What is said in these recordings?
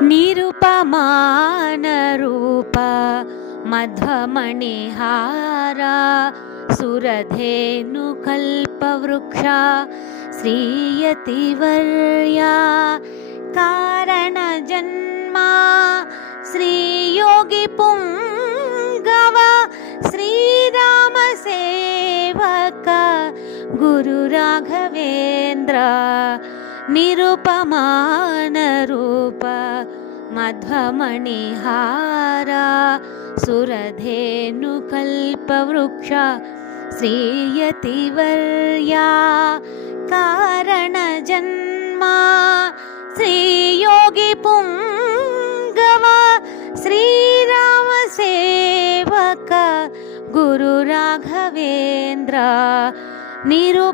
निरुपमानरूप मध्वमणिहार सुरधेनुकल्पवृक्षा श्रीयतिवर्या कारणजन्मा श्रीयोगिपुङ्गव श्रीरामसेवक गुरुराघवेन्द्र निरुपमानरूप मध्वमणिहार सुरधेनुकल्पवृक्षा श्रीयतिवर्या कारणजन्मा श्रीयोगिपुङ्गव श्रीरामसेवक गुरुराघवेन्द्र निरुपमानरूप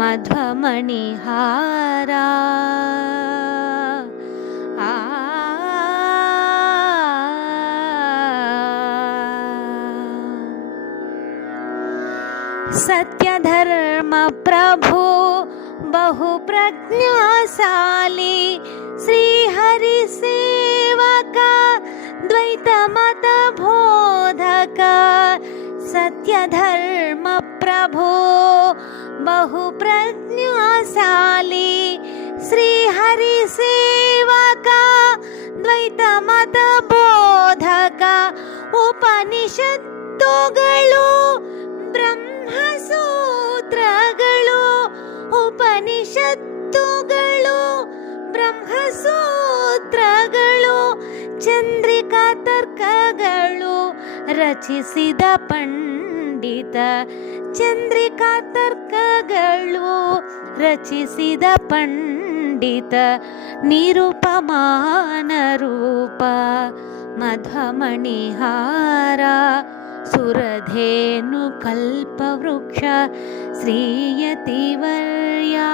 मध्वमणिहार सत्यधर्म प्रभु बहुप्रज्ञाशाली श्रीहरि सेवक द्वैतमत बोधक सत्यधर्म प्रभु बहुप्रज्ञाशाली श्रीहरि सेवक द्वैतमत बोधक उपनिषತ್ತುಗಳು ಬ್ರಹ್ಮಸೂತ್ರಗಳು ಉಪನಿಷತ್ತುಗಳು ಬ್ರಹ್ಮಸೂತ್ರಗಳು ಚಂದ್ರಿಕಾ ತರ್ಕಗಳು ರಚಿಸಿದ ಪಂಡಿತ ಚಂದ್ರಿಕಾ ತರ್ಕಗಳು ರಚಿಸಿದ ಪಂಡಿತ ನಿರುಪಮಾನ ರೂಪ ಮಧ್ವಮಣಿಹಾರ ಸುರಧೇನು ಕಲ್ಪವೃಕ್ಷ ಶ್ರೀಯತಿವರ್ಯಾ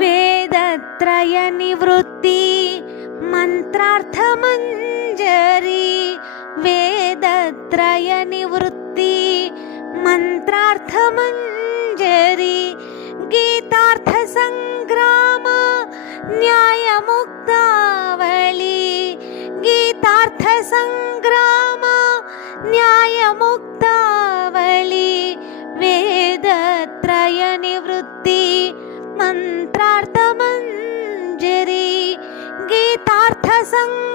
ವೇದತ್ರಯ ನಿವೃತ್ತಿ ಮಂತ್ರಾರ್ಥ ಮಂಜರಿ ವೇದತ್ರಯ ನಿವೃತ್ತಿ ಮಂತ್ರಾರ್ಥ ಮಂಜರಿ ಗೀತಾರ್ಥ ಸಂಗ್ರಾಮ ನ್ಯಾಯ ಮುಕ್ತಾವಳಿ ಗೀತಾರ್ಥ ಸಂಗ್ರಾಮ ನ್ಯಾಯ ಮುಕ್ತಾವಳಿ ವೇದತ್ರಯ ನಿವೃತ್ತಿ ಮಂತ್ರಾರ್ಥ ಮಂಜರಿ ಗೀತಾರ್ಥ ಸಂಗ್ರಾಮ